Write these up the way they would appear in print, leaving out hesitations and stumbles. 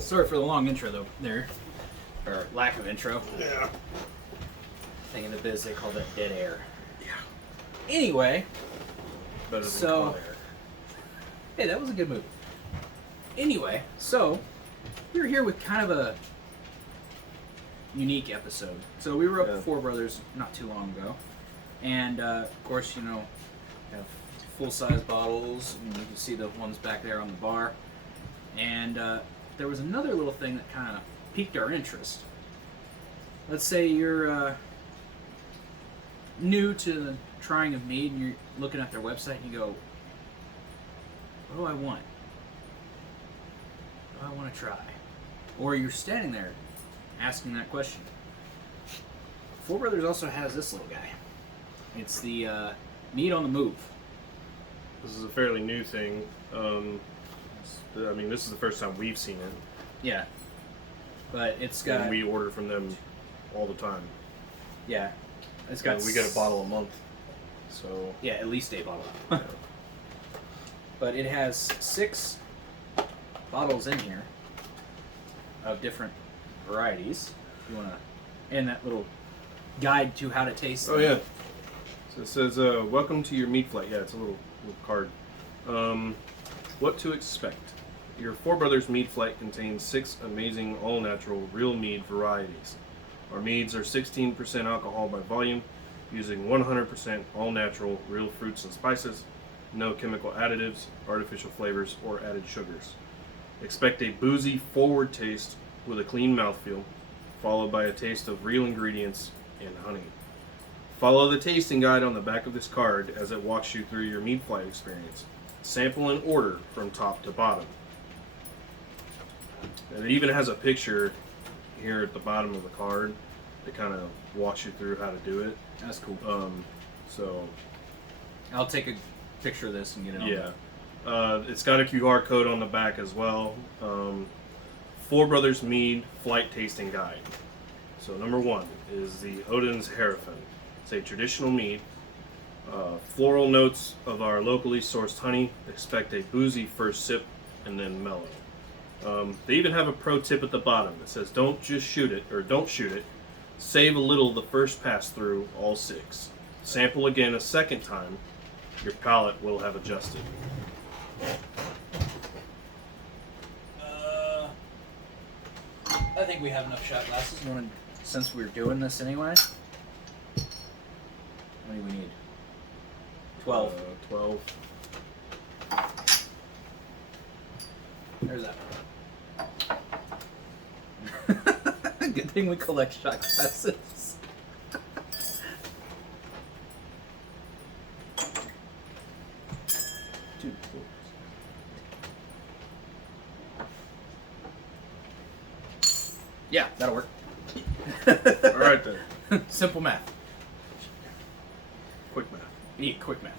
Sorry for the long intro, though, there. Or lack of intro. Yeah. Thing in the biz, they call that dead air. Yeah. Anyway. Better than So- Con Air. Hey, that was a good movie. Anyway, so we were here with kind of a unique episode. So we were up at Four Brothers not too long ago, and of course, you know, have full-size bottles, and you can see the ones back there on the bar. And there was another little thing that kind of piqued our interest. Let's say you're new to the trying of mead, and you're looking at their website, and you go, what do I want? What do I want to try? Or you're standing there asking that question. Four Brothers also has this little guy. It's the Mead on the Move. This is a fairly new thing. I mean, this is the first time we've seen it. Yeah. But it's got... And we order from them all the time. Yeah. It's got... And we get a bottle a month. So... Yeah, at least 8 bottles. But it has 6 bottles in here of different varieties. If you want to... And that little guide to how to taste them. Oh, yeah. So it says, welcome to your meat flight. Yeah, it's a little card. What to expect. Your Four Brothers Mead Flight contains 6 amazing all-natural real mead varieties. Our meads are 16% alcohol by volume, using 100% all-natural real fruits and spices, no chemical additives, artificial flavors, or added sugars. Expect a boozy, forward taste with a clean mouthfeel, followed by a taste of real ingredients and honey. Follow the tasting guide on the back of this card as it walks you through your mead flight experience. Sample and order from top to bottom. And it even has a picture here at the bottom of the card that kind of walks you through how to do it. That's cool. So I'll take a picture of this and get it on. yeah, it's got a QR code on the back as well. Four Brothers Mead Flight Tasting Guide. So number 1 is the Odin's Hierophant. It's a traditional mead. Floral notes of our locally sourced honey. Expect a boozy first sip and then mellow. They even have a pro tip at the bottom that says don't shoot it. Save a little the first pass through all 6. Sample again a second time. Your palate will have adjusted. I think we have enough shot glasses. Since we're doing this anyway. What do we need? 12. 12. There's that. Good thing we collect shot glasses. Dude. Yeah, that'll work. All right then. Simple math. Quick math. Yeah, quick math.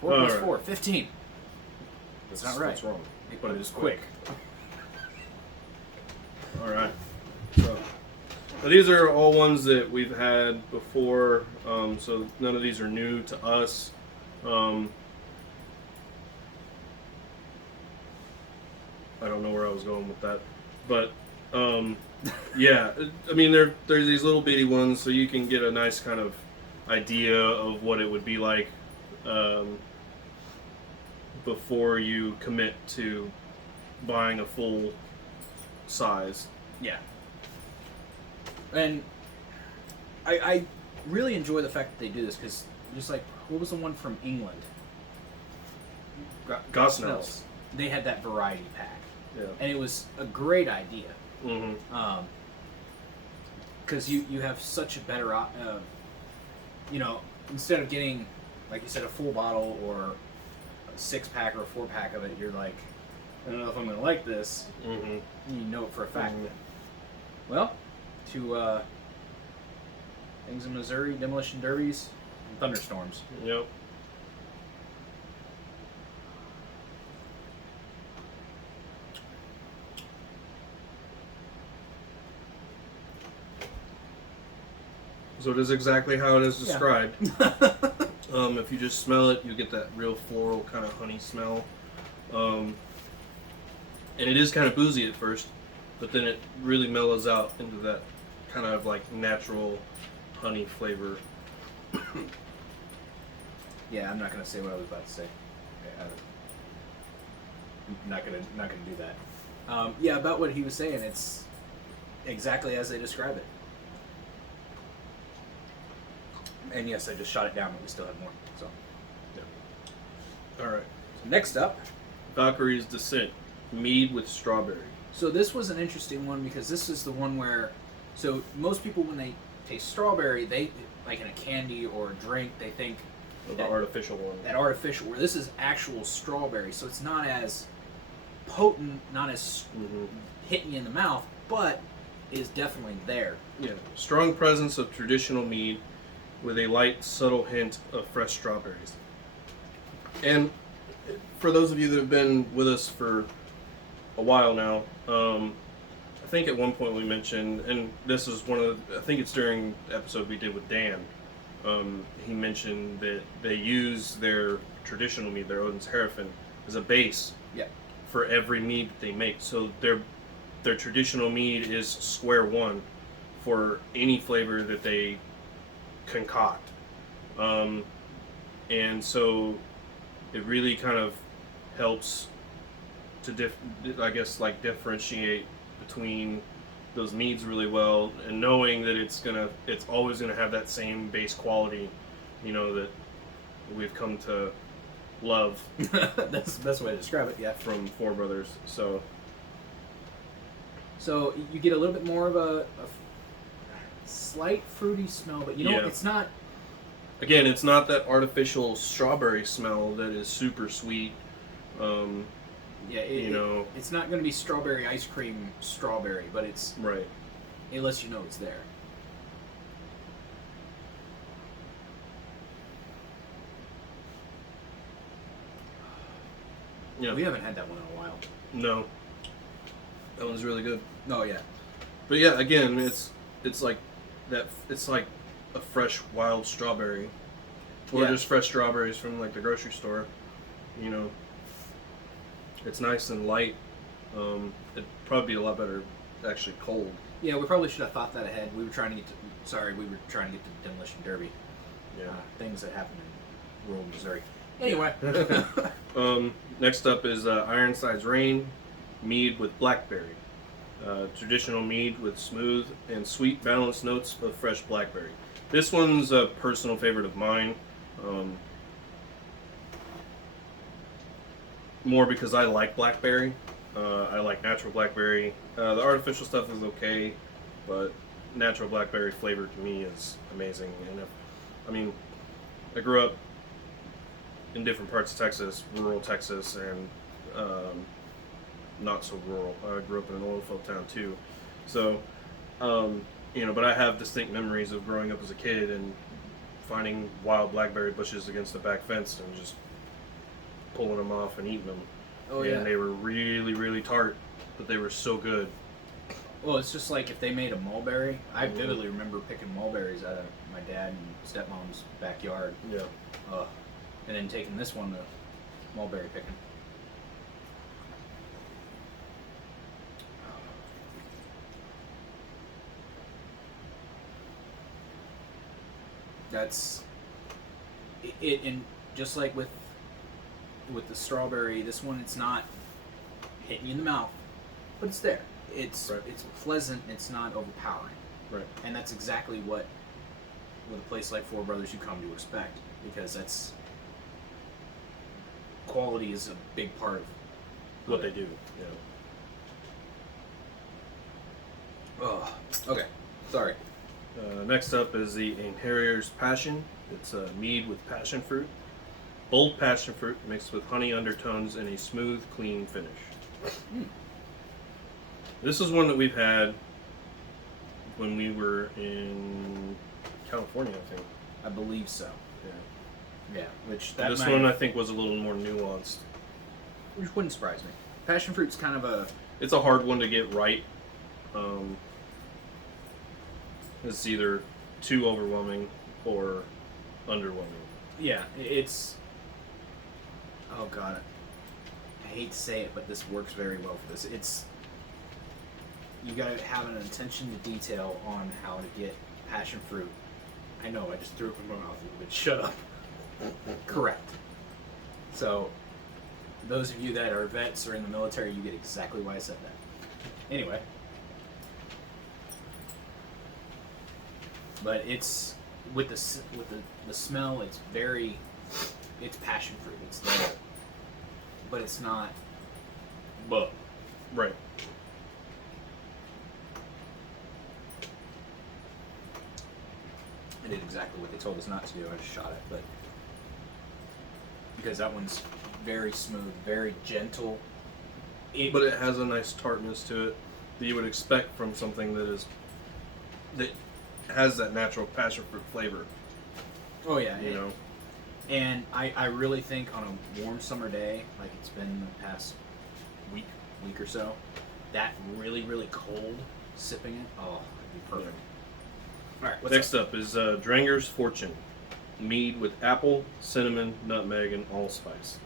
4 All plus right. 4, 15. That's not right. That's wrong. But it is quick. All right. So now these are all ones that we've had before. So none of these are new to us. I don't know where I was going with that, but yeah. I mean, there's these little bitty ones, so you can get a nice kind of idea of what it would be like before you commit to buying a full size. Yeah. And I really enjoy the fact that they do this because just like, what was the one from England? Gosnells. They had that variety pack. Yeah. And it was a great idea. Mm-hmm. Because you have such a better, you know, instead of getting, like you said, a full bottle or a 6-pack or a 4-pack of it, you're like, I don't know if I'm going to like this. Mm-hmm. You know it for a fact. Mhm. Well, to things in Missouri, demolition derbies, and thunderstorms. Yep. So it is exactly how it is described. If you just smell it, you get that real floral kind of honey smell. And it is kind of boozy at first, but then it really mellows out into that kind of like natural honey flavor. Yeah, I'm not gonna say what I was about to say. I'm not gonna do that. Yeah, about what he was saying, it's exactly as they describe it. And yes, I just shot it down, but we still have more. So, All right. so next up, Valkyrie's Descent, mead with strawberry. so this was an interesting one because this is the one where, so most people when they taste strawberry, they like in a candy or a drink, they think The that- artificial one. that artificial. Where this is actual strawberry, so it's not as potent, not as Mm-hmm. hitting you in the mouth, but is definitely there. Yeah. Strong presence of traditional mead with a light, subtle hint of fresh strawberries. And for those of you that have been with us for a while now, I think at one point we mentioned, and this is one of the, I think it's during the episode we did with Dan, he mentioned that they use their traditional mead, their Odin's Hierophant, as a base Yeah. for every mead that they make. So their traditional mead is square one for any flavor that they concoct. And so it really kind of helps to differentiate between those meads really well, and knowing that it's always gonna have that same base quality, that we've come to love That's the best way to describe it. Yeah. from Four Brothers. So So you get a little bit more of a slight fruity smell, but Yeah. it's not. again, it's not that artificial strawberry smell that is super sweet. Yeah, it's not going to be strawberry ice cream strawberry, but Right. it lets you know it's there. Yeah. We haven't had that one in a while. No. That one's really good. Oh yeah. But yeah, again, it's like that. It's like a fresh wild strawberry, or Yeah. just fresh strawberries from like the grocery store. It's nice and light. It'd probably be a lot better actually cold. Yeah, we probably should have thought that ahead. We were trying to get to Demolition Derby. Yeah. Things that happen in rural Missouri. Anyway. Next up is Ironside's Rain, mead with blackberry. Traditional mead with smooth and sweet balanced notes of fresh blackberry. This one's a personal favorite of mine. More because I like blackberry. I like natural blackberry. The artificial stuff is okay, but natural blackberry flavor to me is amazing. And I grew up in different parts of Texas, rural Texas, and not so rural. I grew up in an oil field town too. So, but I have distinct memories of growing up as a kid and finding wild blackberry bushes against the back fence and just pulling them off and eating them. Oh And yeah. they were really, really tart, but they were so good. Well, it's just like if they made a mulberry. I vividly remember picking mulberries out of my dad and stepmom's backyard. Yeah. And then taking this one to mulberry picking. That's it, and just like with the strawberry, this one it's not hitting you in the mouth, but it's there. It's Right. it's pleasant. It's not overpowering, Right. and that's exactly what with a place like Four Brothers you come to expect, because that's quality is a big part of What they do. Yeah. Oh, okay. Sorry. Next up is the Inherier's Passion. It's a mead with passion fruit. Bold passion fruit mixed with honey undertones and a smooth, clean finish. This is one that we've had when we were in California, I think. I believe so. Yeah. Yeah, which that This might, one I think was a little more nuanced. which wouldn't surprise me. Passion fruit's kind of a It's a hard one to get right. It's either too overwhelming or underwhelming. yeah. It's oh god, hate to say it, but this works very well for this. You gotta have an attention to detail on how to get passion fruit. I know, I just threw it in my mouth a little bit. Shut up. Correct. So, those of you that are vets or in the military, you get exactly why I said that. Anyway. But it's, with the smell, it's passion fruit. It's there. But it's not, Right. I did exactly what they told us not to do. I just shot it, but because that one's very smooth, very gentle. But it has a nice tartness to it that you would expect from something that has that natural passion fruit flavor. Oh yeah, you know. And I really think on a warm summer day, like it's been the past week or so, that really, really cold, sipping it, oh, it'd be perfect. Yeah. All right, Next up is Dranger's Fortune. Mead with apple, cinnamon, nutmeg, and allspice.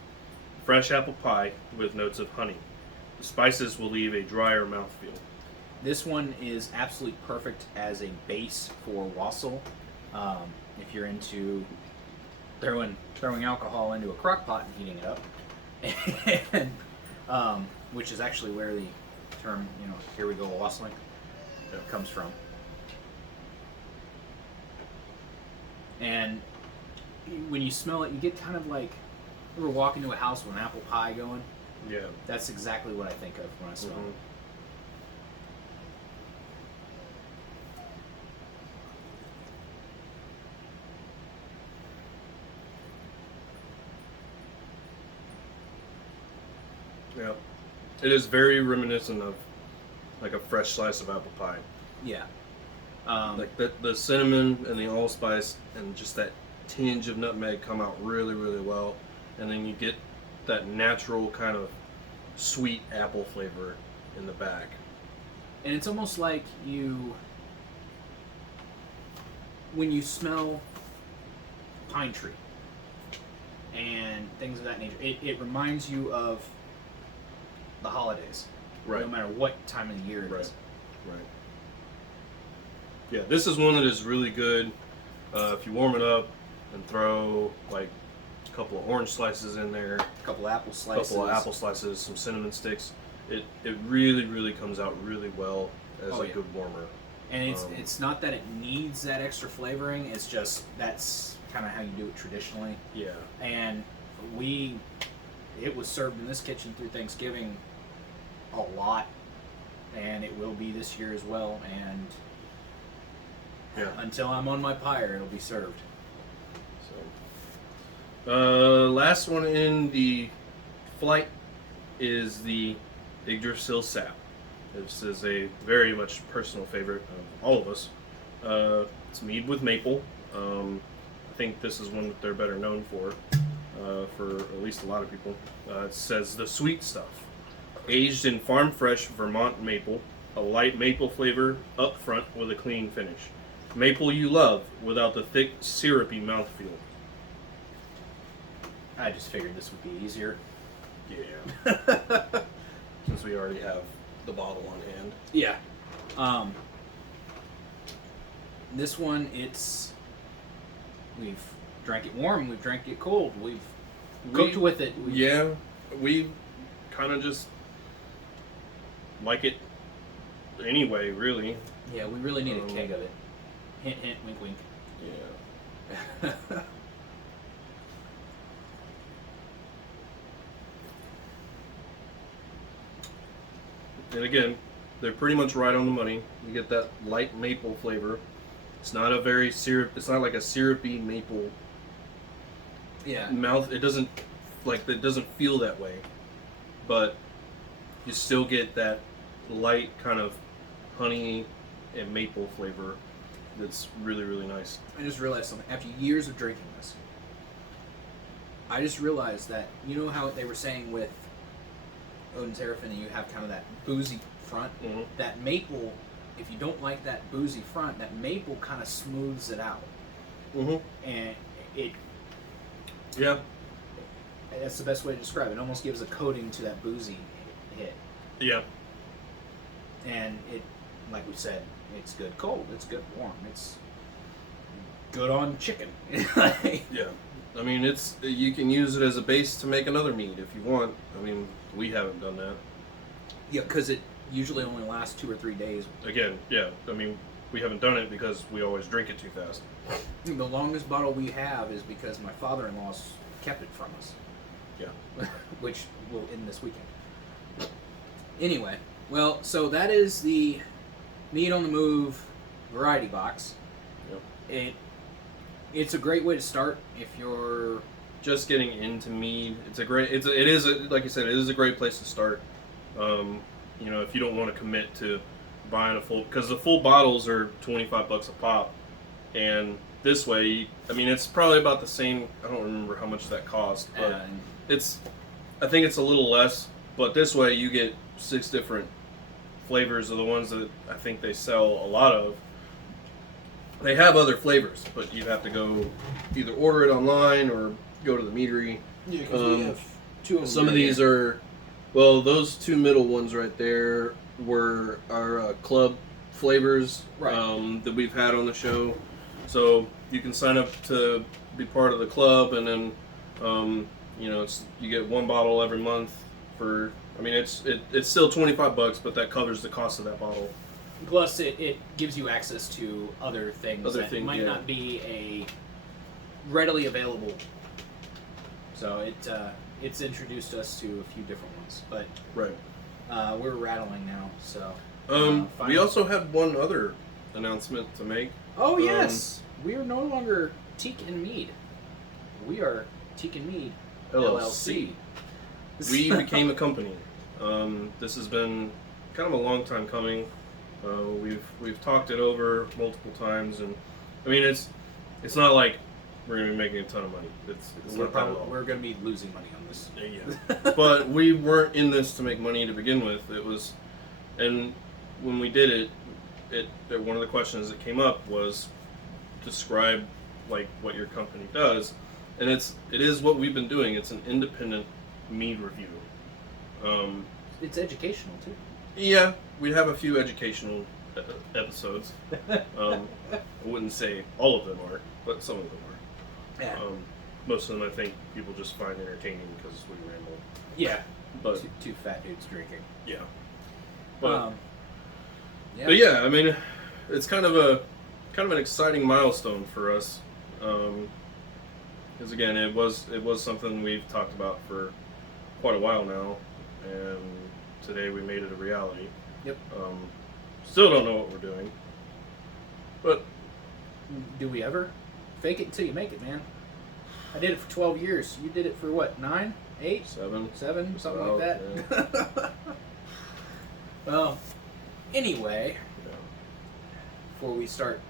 Fresh apple pie with notes of honey. The spices will leave a drier mouthfeel. This one is absolutely perfect as a base for wassail. If you're into throwing alcohol into a crock pot and heating it up, and which is actually where the term, here we go wassailing, comes from. And when you smell it, you get kind of like, you ever walk into a house with an apple pie going? Yeah. That's exactly what I think of when I smell it. Yeah. It is very reminiscent of like a fresh slice of apple pie. Yeah. Like the cinnamon and the allspice and just that tinge of nutmeg come out really, really well. And then you get that natural kind of sweet apple flavor in the back. And it's almost like when you smell pine tree and things of that nature, it reminds you of the holidays. Right. No matter what time of the year it is. Right. Yeah, this is one that is really good if you warm it up and throw like a couple of orange slices in there, A couple apple slices. some cinnamon sticks. It really, really comes out really well as a good warmer. And it's not that it needs that extra flavoring. It's just that's kind of how you do it traditionally. Yeah. And it was served in this kitchen through Thanksgiving a lot, and it will be this year as well. And until I'm on my pyre, it'll be served. So, last one in the flight is the Yggdrasil sap. This is a very much personal favorite of all of us. It's mead with maple. I think this is one that they're better known for at least a lot of people. It says the sweet stuff. Aged in farm fresh Vermont maple, a light maple flavor up front with a clean finish. Maple you love without the thick, syrupy mouthfeel. I just figured this would be easier. Yeah. Since we already have the bottle on hand. Yeah. This one, we've drank it warm, we've drank it cold, we've cooked with it. We kind of just like it anyway, really. Yeah, we really need a keg of it. Hint, hint, wink, wink. Yeah. And again, they're pretty much right on the money. You get that light maple flavor. It's not a very it's not like a syrupy maple mouth. It doesn't feel that way. But you still get that light kind of honey and maple flavor that's really, really nice. I just realized something. After years of drinking this, I just realized that, you know how they were saying with Odin's Terrapin, you have kind of that boozy front? Mm-hmm. That maple, if you don't like that boozy front, that maple kind of smooths it out. Mm-hmm. And it... Yeah. That's the best way to describe it. It almost gives a coating to that boozy hit. Yeah. And it, like we said, it's good cold. It's good warm. It's good on chicken. Yeah. I mean, you can use it as a base to make another mead if you want. I mean, we haven't done that. Yeah, because it usually only lasts 2 or 3 days. Again, yeah. I mean, we haven't done it because we always drink it too fast. The longest bottle we have is because my father-in-law's kept it from us. Yeah. Which will end this weekend. Anyway, well, so that is the Mead on the Move variety box. Yep. It's a great way to start if you're just getting into mead. Like you said, it is a great place to start. You know, if you don't want to commit to buying a full, because the full bottles are $25 a pop, and this way, I mean, it's probably about the same. I don't remember how much that cost, but I think it's a little less. But this way, you get 6 different flavors of the ones that I think they sell a lot of. They have other flavors, but you have to go either order it online or go to the meadery. Yeah, because we have 2 of them. Some of these are, well, those 2 middle ones right there were our club flavors that we've had on the show. So you can sign up to be part of the club, and then you know, you get 1 bottle every month for. I mean, it's still $25, but that covers the cost of that bottle. Plus, it gives you access to other things that might not be readily available. So it's introduced us to a few different ones, but we're rattling now. So we also had one other announcement to make. Oh yes, we are no longer Teak and Mead. We are Teak and Mead LLC. We became a company. This has been kind of a long time coming. We've talked it over multiple times, and I mean it's not like we're gonna be making a ton of money. We're gonna be losing money on this. Yeah. But we weren't in this to make money to begin with. It was, and when we did it one of the questions that came up was describe like what your company does, and it is what we've been doing. It's an independent mead review. It's educational too. Yeah, we have a few educational episodes. I wouldn't say all of them are, but some of them are. Yeah. Most of them I think people just find entertaining because we ramble. Yeah. But two fat dudes drinking. Yeah. But yeah. But yeah, I mean, it's kind of an exciting milestone for us. Because again, it was something we've talked about for quite a while now, and today we made it a reality. Yep. Still don't know what we're doing, but do we ever? Fake it until you make it, man. I did it for 12 years. You did it for what? 9, 8, 7, something like that. Yeah. Well, anyway, before we start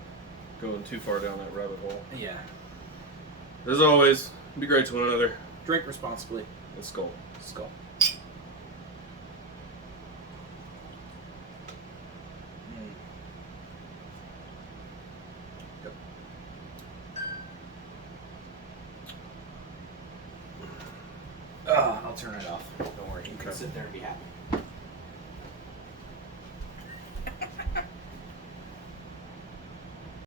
going too far down that rabbit hole. Yeah. As always, be great to one another. Drink responsibly. And skull. Skull. Yep. I'll turn it off. Don't worry. You can sit there and be happy.